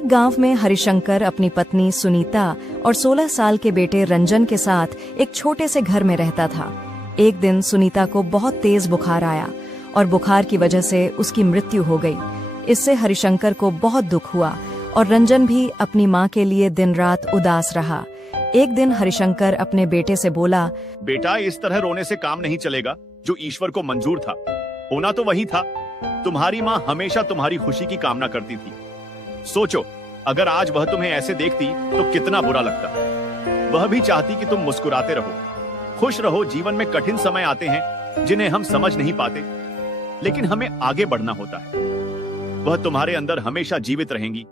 एक गांव में हरिशंकर अपनी पत्नी सुनीता और 16 साल के बेटे रंजन के साथ एक छोटे से घर में रहता था। एक दिन सुनीता को बहुत तेज बुखार आया और बुखार की वजह से उसकी मृत्यु हो गई। इससे हरिशंकर को बहुत दुख हुआ और रंजन भी अपनी माँ के लिए दिन रात उदास रहा। एक दिन हरिशंकर अपने बेटे से बोला, बेटा, इस तरह रोने से काम नहीं चलेगा। जो ईश्वर को मंजूर था होना तो वही था। तुम्हारी माँ हमेशा तुम्हारी खुशी की कामना करती थी। सोचो, अगर आज वह तुम्हें ऐसे देखती तो कितना बुरा लगता। वह भी चाहती कि तुम मुस्कुराते रहो, खुश रहो। जीवन में कठिन समय आते हैं जिन्हें हम समझ नहीं पाते, लेकिन हमें आगे बढ़ना होता है। वह तुम्हारे अंदर हमेशा जीवित रहेंगी।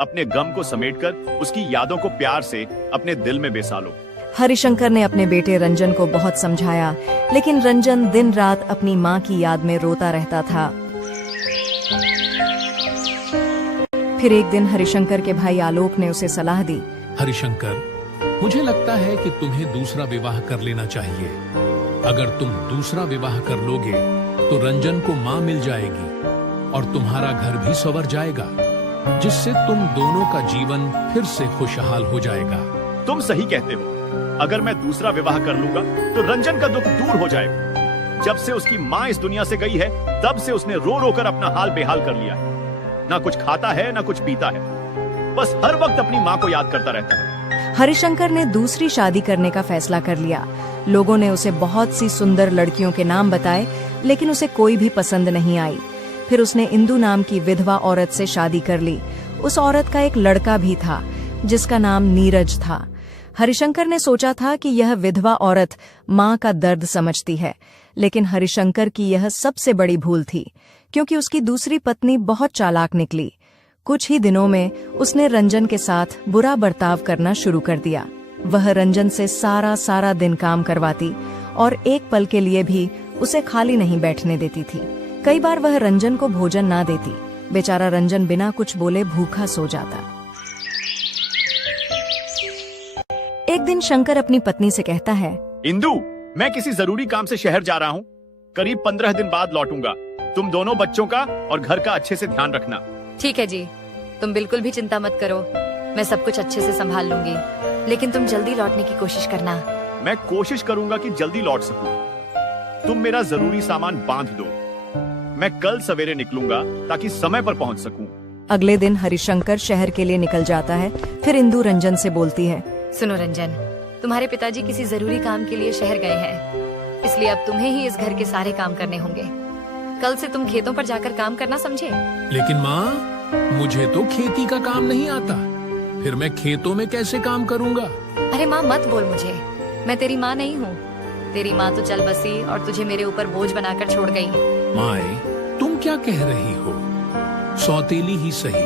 अपने गम को समेटकर उसकी यादों को प्यार से अपने दिल में बेसा लो। हरिशंकर ने अपने बेटे रंजन को बहुत समझाया, लेकिन रंजन दिन रात अपनी माँ की याद में रोता रहता था। फिर एक दिन हरिशंकर के भाई आलोक ने उसे सलाह दी, हरिशंकर, मुझे लगता है कि तुम्हें दूसरा विवाह कर लेना चाहिए। अगर तुम दूसरा विवाह कर लोगे तो रंजन को माँ मिल जाएगी और तुम्हारा घर भी संवर जाएगा, जिससे तुम दोनों का जीवन फिर से खुशहाल हो जाएगा। तुम सही कहते हो। अगर मैं दूसरा विवाह कर लूंगा तो रंजन का दुख दूर हो जाएगा। जब से उसकी माँ इस दुनिया से गई है, तब से उसने रो रो कर अपना हाल बेहाल कर लिया है। ना कुछ खाता है, ना कुछ पीता है, बस हर वक्त अपनी माँ को याद करता रहता है। हरिशंकर ने दूसरी शादी करने का फैसला कर लिया। लोगों ने उसे बहुत सी सुंदर लड़कियों के नाम बताए, लेकिन उसे कोई भी पसंद नहीं आई। फिर उसने इंदु नाम की विधवा औरत से शादी कर ली। उस औरत का एक लड़का भी था जिसका नाम नीरज था। हरिशंकर ने सोचा था कि यह विधवा औरत माँ का दर्द समझती है, लेकिन हरिशंकर की यह सबसे बड़ी भूल थी, क्योंकि उसकी दूसरी पत्नी बहुत चालाक निकली। कुछ ही दिनों में उसने रंजन के साथ बुरा बर्ताव करना शुरू कर दिया। वह रंजन से सारा दिन काम करवाती और एक पल के लिए भी उसे खाली नहीं बैठने देती थी। कई बार वह रंजन को भोजन ना देती। बेचारा रंजन बिना कुछ बोले भूखा सो जाता। एक दिन शंकर अपनी पत्नी से कहता है, इंदु, मैं किसी जरूरी काम से शहर जा रहा हूँ। करीब 15 दिन बाद लौटूंगा। तुम दोनों बच्चों का और घर का अच्छे से ध्यान रखना। ठीक है जी, तुम बिल्कुल भी चिंता मत करो, मैं सब कुछ अच्छे से संभाल लूंगी। लेकिन तुम जल्दी लौटने की कोशिश करना। मैं कोशिश करूंगा कि जल्दी लौट सकूं। तुम मेरा जरूरी सामान बांध दो। मैं कल सवेरे निकलूंगा ताकि समय पर पहुंच सकूं। अगले दिन हरिशंकर शहर के लिए निकल जाता है। फिर इंदु रंजन से बोलती है, सुनो रंजन, तुम्हारे पिताजी किसी जरूरी काम के लिए शहर गए हैं, इसलिए अब तुम्हें ही इस घर के सारे काम करने होंगे। कल से तुम खेतों पर जाकर काम करना, समझे? लेकिन माँ, मुझे तो खेती का काम नहीं आता, फिर मैं खेतों में कैसे काम करूँगा? अरे माँ, मत बोल मुझे, मैं तेरी माँ नहीं हूँ। तेरी माँ तो चल बसी और तुझे मेरे ऊपर बोझ बनाकर छोड़ गई। माए, तुम क्या कह रही हो? सौतेली ही सही,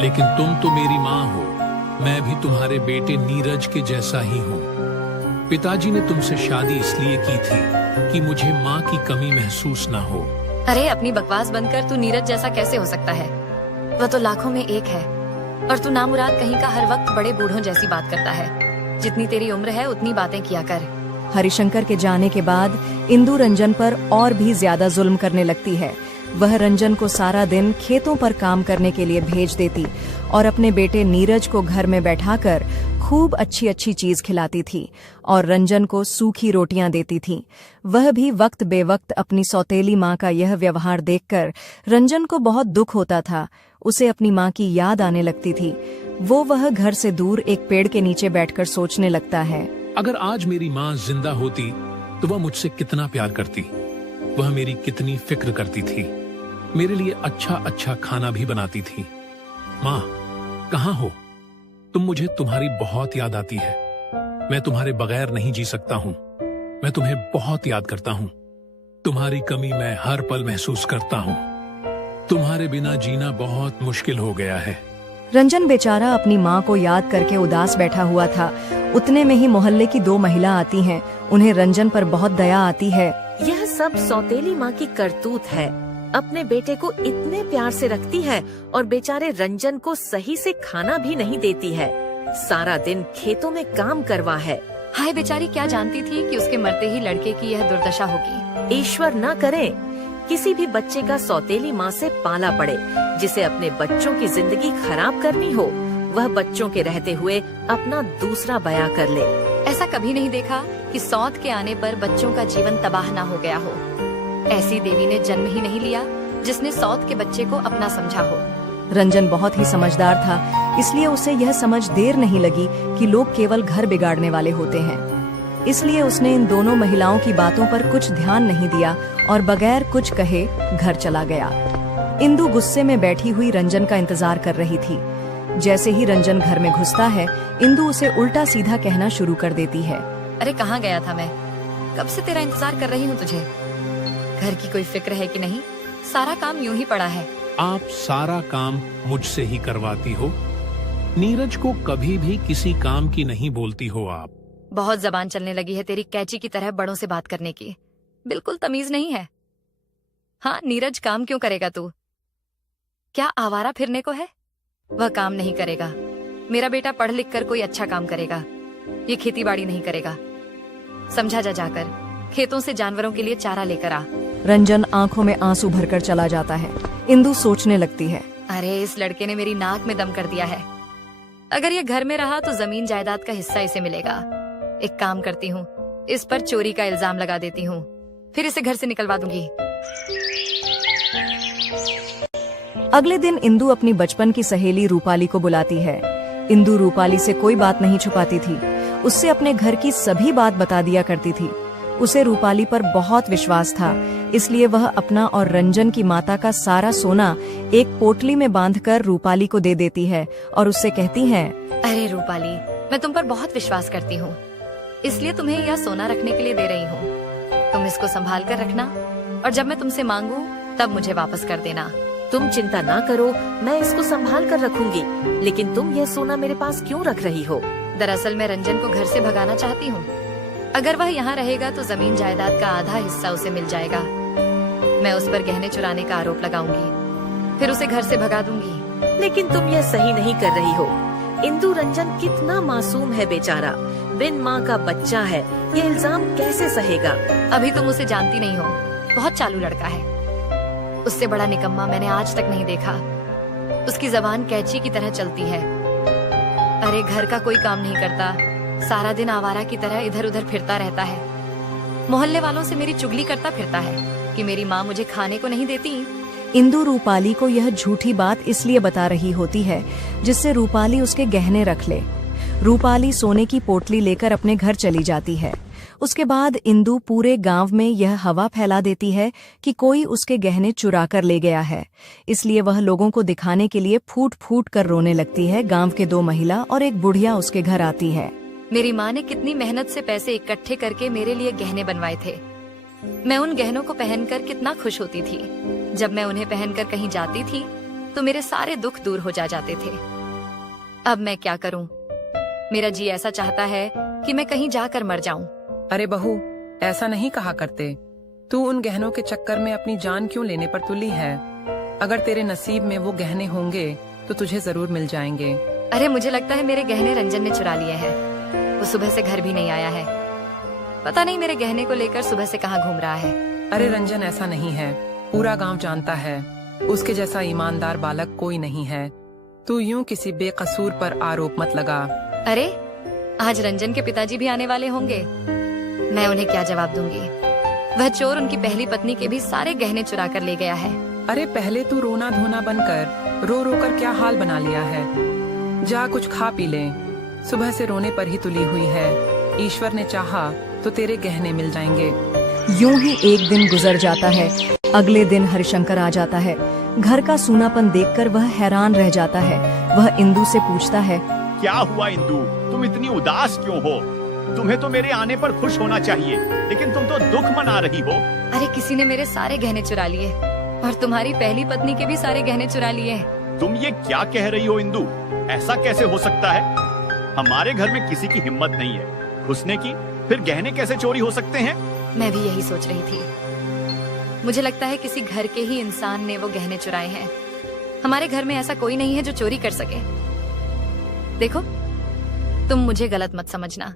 लेकिन तुम तो मेरी माँ हो। मैं भी तुम्हारे बेटे नीरज के जैसा ही हूँ। पिताजी ने तुमसे शादी इसलिए की थी कि मुझे माँ की कमी महसूस न हो। अरे अपनी बकवास बंद कर, तू नीरज जैसा कैसे हो सकता है? वह तो लाखों में एक है और तू नामुराद कहीं का हर वक्त बड़े बूढ़ों जैसी बात करता है। जितनी तेरी उम्र है उतनी बातें किया कर। हरिशंकर के जाने के बाद इंदु रंजन पर और भी ज्यादा जुल्म करने लगती है। वह रंजन को सारा दिन खेतों पर काम करने के लिए भेज देती और अपने बेटे नीरज को घर में बैठाकर खूब अच्छी चीज खिलाती थी और रंजन को सूखी रोटियां देती थी। वह भी वक्त बेवक्त अपनी सौतेली माँ का यह व्यवहार देखकर रंजन को बहुत दुख होता था। उसे अपनी माँ की याद आने लगती थी। वह घर से दूर एक पेड़ के नीचे बैठकर सोचने लगता है, अगर आज मेरी माँ जिंदा होती तो वह मुझसे कितना प्यार करती, वह मेरी कितनी फिक्र करती थी, मेरे लिए अच्छा खाना भी बनाती थी। माँ, कहाँ हो तुम? मुझे तुम्हारी बहुत याद आती है। मैं तुम्हारे बगैर नहीं जी सकता हूँ। मैं तुम्हें बहुत याद करता हूँ। तुम्हारी कमी मैं हर पल महसूस करता हूँ। तुम्हारे बिना जीना बहुत मुश्किल हो गया है। रंजन बेचारा अपनी माँ को याद करके उदास बैठा हुआ था। उतने में ही मोहल्ले की 2 महिला आती हैं। उन्हें रंजन पर बहुत दया आती है। यह सब सौतेली माँ की करतूत है। अपने बेटे को इतने प्यार से रखती है और बेचारे रंजन को सही से खाना भी नहीं देती है। सारा दिन खेतों में काम करवा है। हाय बेचारी, क्या जानती थी कि उसके मरते ही लड़के की यह दुर्दशा होगी। ईश्वर न करे किसी भी बच्चे का सौतेली माँ से पाला पड़े, जिसे अपने बच्चों की जिंदगी खराब करनी हो, वह बच्चों के रहते हुए अपना दूसरा बयां कर ले। ऐसा कभी नहीं देखा कि सौत के आने पर बच्चों का जीवन तबाह ना हो गया हो। ऐसी देवी ने जन्म ही नहीं लिया जिसने सौत के बच्चे को अपना समझा हो। रंजन बहुत ही समझदार था, इसलिए उसे यह समझ देर नहीं लगी कि लोग केवल घर बिगाड़ने वाले होते हैं। इसलिए उसने इन दोनों महिलाओं की बातों पर कुछ ध्यान नहीं दिया और बगैर कुछ कहे घर चला गया। इंदु गुस्से में बैठी हुई रंजन का इंतजार कर रही थी। जैसे ही रंजन घर में घुसता है, इंदु उसे उल्टा सीधा कहना शुरू कर देती है। अरे कहाँ गया था मैं? कब से तेरा इंतजार कर रही हूँ तुझे। घर की कोई फिक्र है कि नहीं? सारा काम यूं ही पड़ा है। आप सारा काम मुझसे ही करवाती हो। नीरज को कभी भी किसी काम की नहीं बोलती हो आप। बहुत जबान चलने लगी है तेरी कैची की तरह बड़ों से बात करने की। बिल्कुल तमीज नहीं है। हाँ, नीरज काम क्यों करेगा तू? क्या आवारा फिरने को है? वह काम नहीं करेगा। मेरा बेटा पढ़ लिख कर कोई अच्छा काम करेगा। ये खेती बाड़ी नहीं करेगा। समझा जा जाकर खेतों से जानवरों के लिए चारा लेकर आ। रंजन आंखों में आंसू भरकर चला जाता है। इंदु सोचने लगती है, अरे इस लड़के ने मेरी नाक में दम कर दिया है। अगर ये घर में रहा तो जमीन जायदाद का हिस्सा इसे मिलेगा। एक काम करती हूँ, इस पर चोरी का इल्जाम लगा देती हूँ, फिर इसे घर से निकलवा दूंगी। अगले दिन इंदु अपनी बचपन की सहेली रूपाली को बुलाती है। इंदु रूपाली से कोई बात नहीं छुपाती थी, उससे अपने घर की सभी बात बता दिया करती थी। उसे रूपाली पर बहुत विश्वास था, इसलिए वह अपना और रंजन की माता का सारा सोना एक पोटली में बांधकर रूपाली को दे देती है और उससे कहती है, अरे रूपाली, मैं तुम पर बहुत विश्वास करती हूँ, इसलिए तुम्हें यह सोना रखने के लिए दे रही हूँ। तुम इसको संभाल कर रखना और जब मैं तुमसे मांगू तब मुझे वापस कर देना। तुम चिंता ना करो, मैं इसको संभाल कर रखूंगी। लेकिन तुम यह सोना मेरे पास क्यों रख रही हो? दरअसल मैं रंजन को घर से भगाना चाहती हूँ। अगर वह यहाँ रहेगा तो जमीन जायदाद का आधा हिस्सा उसे मिल जाएगा। मैं उस पर गहने चुराने का आरोप लगाऊंगी, फिर उसे घर से भगा दूंगी। लेकिन तुम यह सही नहीं कर रही हो। इंदु रंजन कितना मासूम है बेचारा, बिन माँ का बच्चा है, ये इल्जाम कैसे सहेगा? अभी तुम उसे जानती नहीं हो, बहुत चालू लड़का है। उससे बड़ा निकम्मा मैंने आज तक नहीं देखा। उसकी जबान कैंची की तरह चलती है। अरे घर का कोई काम नहीं करता, सारा दिन आवारा की तरह इधर उधर फिरता रहता है। मोहल्ले वालों से मेरी चुगली करता फिरता है कि मेरी माँ मुझे खाने को नहीं देती। इंदु रूपाली को यह झूठी बात इसलिए बता रही होती है जिससे रूपाली उसके गहने रख ले। रूपाली सोने की पोटली लेकर अपने घर चली जाती है। उसके बाद इंदु पूरे गांव में यह हवा फैला देती है कि कोई उसके गहने चुरा कर ले गया है। इसलिए वह लोगों को दिखाने के लिए फूट फूट कर रोने लगती है। गांव के 2 महिला और एक बुढ़िया उसके घर आती है। मेरी माँ ने कितनी मेहनत से पैसे इकट्ठे करके मेरे लिए गहने बनवाए थे। मैं उन गहनों को पहनकर कितना खुश होती थी। जब मैं उन्हें पहनकर कहीं जाती थी तो मेरे सारे दुख दूर हो जाते थे। अब मैं क्या करूं? मेरा जी ऐसा चाहता है कि मैं कहीं जाकर मर जाऊं। अरे बहू, ऐसा नहीं कहा करते। तू उन गहनों के चक्कर में अपनी जान क्यों लेने पर तुली है? अगर तेरे नसीब में वो गहने होंगे तो तुझे जरूर मिल जाएंगे। अरे मुझे लगता है मेरे गहने रंजन ने चुरा लिए हैं। वो सुबह से घर भी नहीं आया है। पता नहीं मेरे गहने को लेकर सुबह से कहाँ घूम रहा है। अरे रंजन ऐसा नहीं है, पूरा गांव जानता है उसके जैसा ईमानदार बालक कोई नहीं है। तू यूं किसी बेकसूर पर आरोप मत लगा। अरे आज रंजन के पिताजी भी आने वाले होंगे। मैं उन्हें क्या जवाब दूंगी? वह चोर उनकी पहली पत्नी के भी सारे गहने चुरा कर ले गया है। अरे पहले तू रोना धोना बनकर रो रो कर क्या हाल बना लिया है। जा कुछ खा पी ले, सुबह से रोने पर ही तुली हुई है। ईश्वर ने चाहा तो तेरे गहने मिल जाएंगे। यूं ही एक दिन गुजर जाता है। अगले दिन हरिशंकर आ जाता है। घर का सूनापन देखकर वह हैरान रह जाता है। वह इंदु से पूछता है, क्या हुआ इंदु, तुम इतनी उदास क्यों हो? तुम्हें तो मेरे आने पर खुश होना चाहिए, लेकिन तुम तो दुख मना रही हो। अरे किसी ने मेरे सारे गहने चुरा लिए और तुम्हारी पहली पत्नी के भी सारे गहने चुरा लिए। तुम ये क्या कह रही हो इंदु? ऐसा कैसे हो सकता है? हमारे घर में किसी की हिम्मत नहीं है घुसने की, फिर गहने कैसे चोरी हो सकते हैं? मैं भी यही सोच रही थी। मुझे लगता है किसी घर के ही इंसान ने वो गहने चुराए हैं। हमारे घर में ऐसा कोई नहीं है जो चोरी कर सके। देखो, तुम मुझे गलत मत समझना।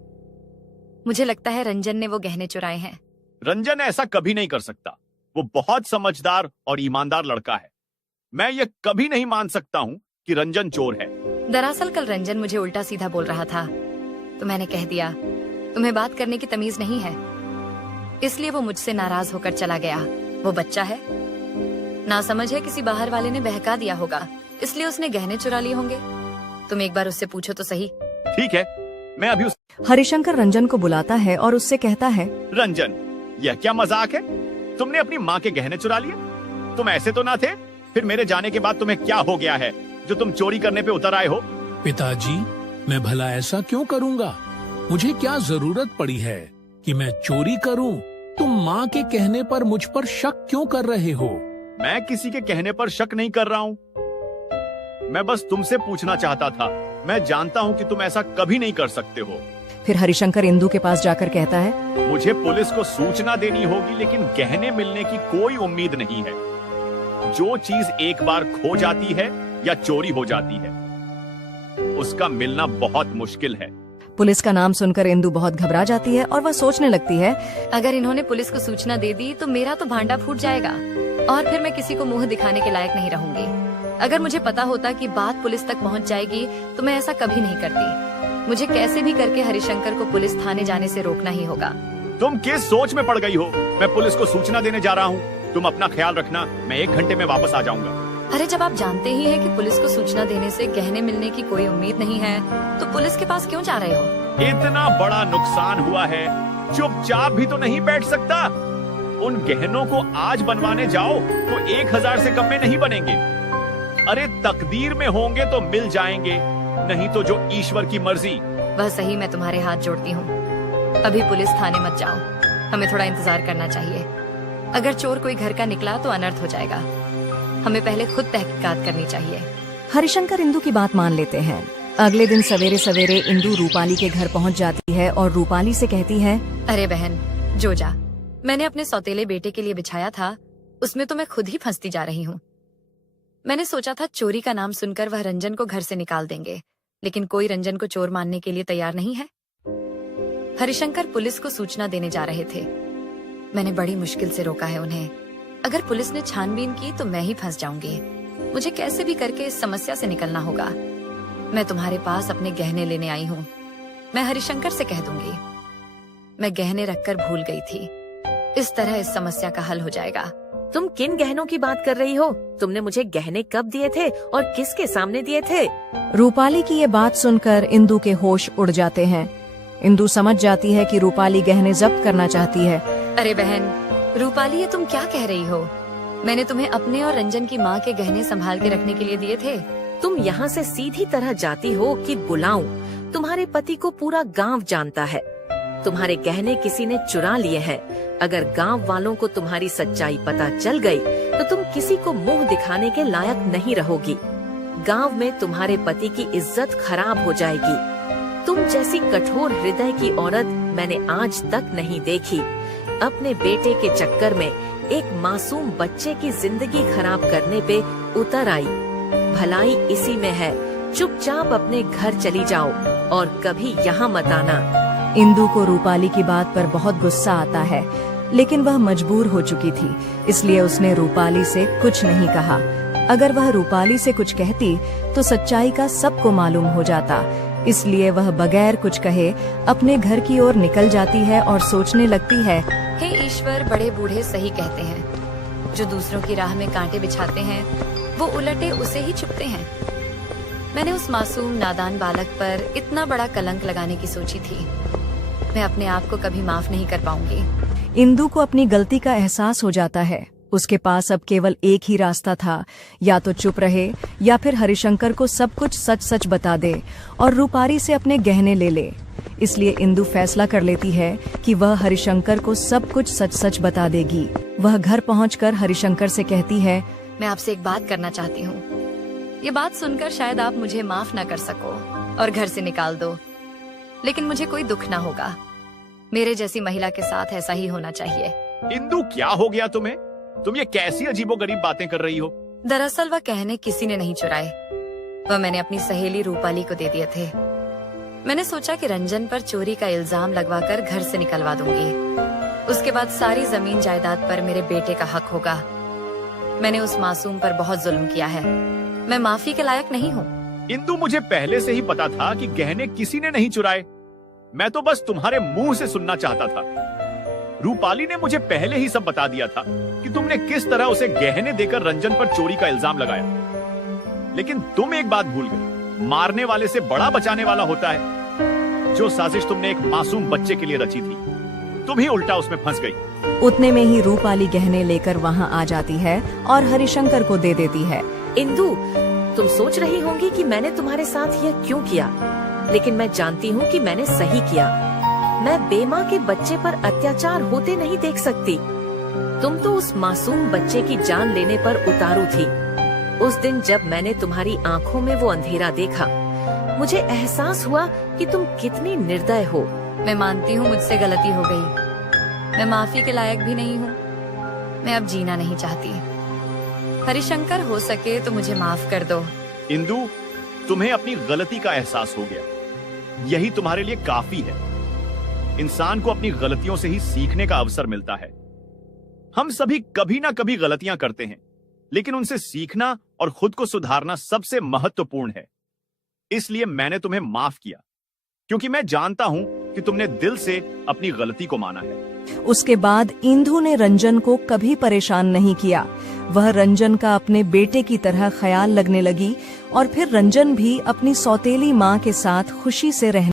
मुझे लगता है रंजन ने वो गहने चुराए हैं। रंजन ऐसा कभी नहीं कर सकता। वो बहुत समझदार और ईमानदार लड़का है। मैं ये कभी नहीं मान सकता हूँ कि रंजन चोर है। दरअसल कल रंजन मुझे उल्टा सीधा बोल रहा था, तो मैंने कह दिया तुम्हें बात करने की तमीज नहीं है, इसलिए वो मुझसे नाराज होकर चला गया। वो बच्चा है, नासमझ है, किसी बाहर वाले ने बहका दिया होगा, इसलिए उसने गहने चुरा लिए होंगे। तुम एक बार उससे पूछो तो सही। ठीक है, मैं अभी हरिशंकर रंजन को बुलाता है और उससे कहता है, रंजन, यह क्या मजाक है? तुमने अपनी माँ के गहने चुरा लिए? तुम ऐसे तो ना थे। फिर मेरे जाने के बाद तुम्हें क्या हो गया है जो तुम चोरी करने पे उतर आए हो? पिताजी, मैं भला ऐसा क्यों करूँगा? मुझे क्या जरूरत पड़ी है कि मैं चोरी करूँ? तुम माँ के कहने पर मुझ पर शक क्यों कर रहे हो? मैं किसी के कहने पर शक नहीं कर रहा हूँ। मैं बस तुमसे पूछना चाहता था। मैं जानता हूँ कि तुम ऐसा कभी नहीं कर सकते हो। फिर हरिशंकर इंदु के पास जाकर कहता है, मुझे पुलिस को सूचना देनी होगी, लेकिन गहने मिलने की कोई उम्मीद नहीं है। जो चीज एक बार खो जाती है या चोरी हो जाती है, उसका मिलना बहुत मुश्किल है। पुलिस का नाम सुनकर इंदु बहुत घबरा जाती है और वह सोचने लगती है, अगर इन्होंने पुलिस को सूचना दे दी तो मेरा तो भांडा फूट जाएगा और फिर मैं किसी को मुंह दिखाने के लायक नहीं रहूंगी। अगर मुझे पता होता कि बात पुलिस तक पहुंच जाएगी तो मैं ऐसा कभी नहीं करती। मुझे कैसे भी करके हरिशंकर को पुलिस थाने जाने से रोकना ही होगा। तुम किस सोच में पड़ गई हो? मैं पुलिस को सूचना देने जा रहा हूँ। तुम अपना ख्याल रखना, मैं 1 घंटे में वापस आ जाऊंगा। अरे जब आप जानते ही हैं कि पुलिस को सूचना देने से गहने मिलने की कोई उम्मीद नहीं है, तो पुलिस के पास क्यों जा रहे हो? इतना बड़ा नुकसान हुआ है, चुपचाप भी तो नहीं बैठ सकता। उन गहनों को आज बनवाने जाओ तो 1000 से कम में नहीं बनेंगे। अरे तकदीर में होंगे तो मिल जाएंगे, नहीं तो जो ईश्वर की मर्जी। वह सही, मैं तुम्हारे हाथ जोड़ती हूँ। अभी पुलिस थाने मत जाओ, हमें थोड़ा इंतजार करना चाहिए। अगर चोर कोई घर का निकला तो अनर्थ हो जाएगा। हमें पहले खुद तहकीकात करनी चाहिए। हरिशंकर इंदु की बात मान लेते हैं। अगले दिन सवेरे सवेरे इंदु रूपाली के घर पहुंच जाती है और रूपाली से कहती है, अरे बहन, जो जा, मैंने अपने सौतेले बेटे के लिए बिछाया था, उसमें तो मैं खुद ही फंसती जा रही हूँ। मैंने सोचा था चोरी का नाम सुनकर वह रंजन को घर से निकाल देंगे, लेकिन कोई रंजन को चोर मानने के लिए तैयार नहीं है। हरिशंकर पुलिस को सूचना देने जा रहे थे। मैंने बड़ी मुश्किल से रोका है उन्हें। अगर पुलिस ने छानबीन की तो मैं ही फंस जाऊंगी। मुझे कैसे भी करके इस समस्या से निकलना होगा। मैं तुम्हारे पास अपने गहने लेने आई हूँ। मैं हरिशंकर से कह दूंगी मैं गहने रखकर भूल गई थी। इस तरह इस समस्या का हल हो जाएगा। तुम किन गहनों की बात कर रही हो? तुमने मुझे गहने कब दिए थे और किसके सामने दिए थे? रूपाली की ये बात सुनकर इंदु के होश उड़ जाते हैं। इंदु समझ जाती है कि रूपाली गहने जब्त करना चाहती है। अरे बहन रूपाली, ये तुम क्या कह रही हो? मैंने तुम्हें अपने और रंजन की माँ के गहने संभाल के रखने के लिए दिए थे। तुम यहाँ से सीधी तरह जाती हो कि बुलाऊं? तुम्हारे पति को पूरा गांव जानता है। तुम्हारे गहने किसी ने चुरा लिए हैं। अगर गांव वालों को तुम्हारी सच्चाई पता चल गई तो तुम किसी को मुंह दिखाने के लायक नहीं रहोगी। गांव में तुम्हारे पति की इज्जत खराब हो जाएगी। तुम जैसी कठोर हृदय की औरत मैंने आज तक नहीं देखी। अपने बेटे के चक्कर में एक मासूम बच्चे की जिंदगी खराब करने पे उतर आई। भलाई इसी में है। चुपचाप अपने घर चली जाओ और कभी यहाँ मत आना। इंदु को रूपाली की बात पर बहुत गुस्सा आता है, लेकिन वह मजबूर हो चुकी थी, इसलिए उसने रूपाली से कुछ नहीं कहा। अगर वह रूपाली से कुछ कहती तो सच्चाई का सबको मालूम हो जाता, इसलिए वह बगैर कुछ कहे अपने घर की ओर निकल जाती है और सोचने लगती है, हे ईश्वर, बड़े बूढ़े सही कहते हैं। जो दूसरों की राह में कांटे बिछाते हैं वो उलटे उसे ही चुभते हैं। मैंने उस मासूम नादान बालक पर इतना बड़ा कलंक लगाने की सोची थी। मैं अपने आप को कभी माफ नहीं कर पाऊंगी। इंदु को अपनी गलती का एहसास हो जाता है। उसके पास अब केवल एक ही रास्ता था, या तो चुप रहे या फिर हरिशंकर को सब कुछ सच सच बता दे और रूपाली से अपने गहने ले ले। इसलिए इंदु फैसला कर लेती है कि वह हरिशंकर को सब कुछ सच सच बता देगी। वह घर पहुंचकर हरिशंकर से कहती है, मैं आपसे एक बात करना चाहती हूँ। ये बात सुनकर शायद आप मुझे माफ ना कर सको और घर से निकाल दो, लेकिन मुझे कोई दुख ना होगा। मेरे जैसी महिला के साथ ऐसा ही होना चाहिए। इंदु, क्या हो गया तुम्हें? तुम ये कैसी अजीबोगरीब बातें कर रही हो? दरअसल वह गहने किसी ने नहीं चुराए। वह मैंने अपनी सहेली रूपाली को दे दिए थे। मैंने सोचा कि रंजन पर चोरी का इल्जाम लगवाकर घर से निकलवा दूंगी। उसके बाद सारी जमीन जायदाद पर मेरे बेटे का हक होगा। मैंने उस मासूम पर बहुत जुल्म किया है। मैं माफी के लायक नहीं हूँ। इंदु, मुझे पहले से ही पता था कि गहने किसी ने नहीं चुराए। मैं तो बस तुम्हारे मुंह से सुनना चाहता था। रूपाली ने मुझे पहले ही सब बता दिया था कि तुमने किस तरह उसे गहने देकर रंजन पर चोरी का इल्जाम लगाया। लेकिन तुम एक बात भूल गई, मारने वाले से बड़ा बचाने वाला होता है। जो साजिश तुमने एक मासूम बच्चे के लिए रची थी, तुम ही उल्टा उसमें फंस गई। उतने में ही रूपाली गहने लेकर वहाँ आ जाती है और हरिशंकर को दे देती है। इंदु, तुम सोच रही होंगी कि मैंने तुम्हारे साथ यह क्यों किया, लेकिन मैं जानती हूँ कि मैंने सही किया। मैं बेमां के बच्चे पर अत्याचार होते नहीं देख सकती। तुम तो उस मासूम बच्चे की जान लेने पर उतारू थी। उस दिन जब मैंने तुम्हारी आंखों में वो अंधेरा देखा, मुझे एहसास हुआ कि तुम कितनी निर्दय हो। मैं मानती हूँ मुझसे गलती हो गई। मैं माफी के लायक भी नहीं हूँ। मैं अब जीना नहीं चाहती। हरिशंकर, हो सके तो मुझे माफ कर दो। इंदु, तुम्हें अपनी गलती का एहसास हो गया। यही तुम्हारे लिए काफी है। इंसान को अपनी गलतियों से ही सीखने का अवसर मिलता है। हम सभी कभी ना कभी गलतियां करते हैं, लेकिन उनसे सीखना और खुद को सुधारना सबसे महत्वपूर्ण है। इसलिए मैंने तुम्हें माफ किया, क्योंकि मैं जानता हूं कि तुमने दिल से अपनी गलती को माना है। उसके बाद इंदु ने रंजन को कभी परेशान नहीं किया। वह रंजन का अपने बेटे की तरह ख्याल लगने लगी और फिर रंजन भी अपनी सौतेली माँ के साथ खुशी से रहने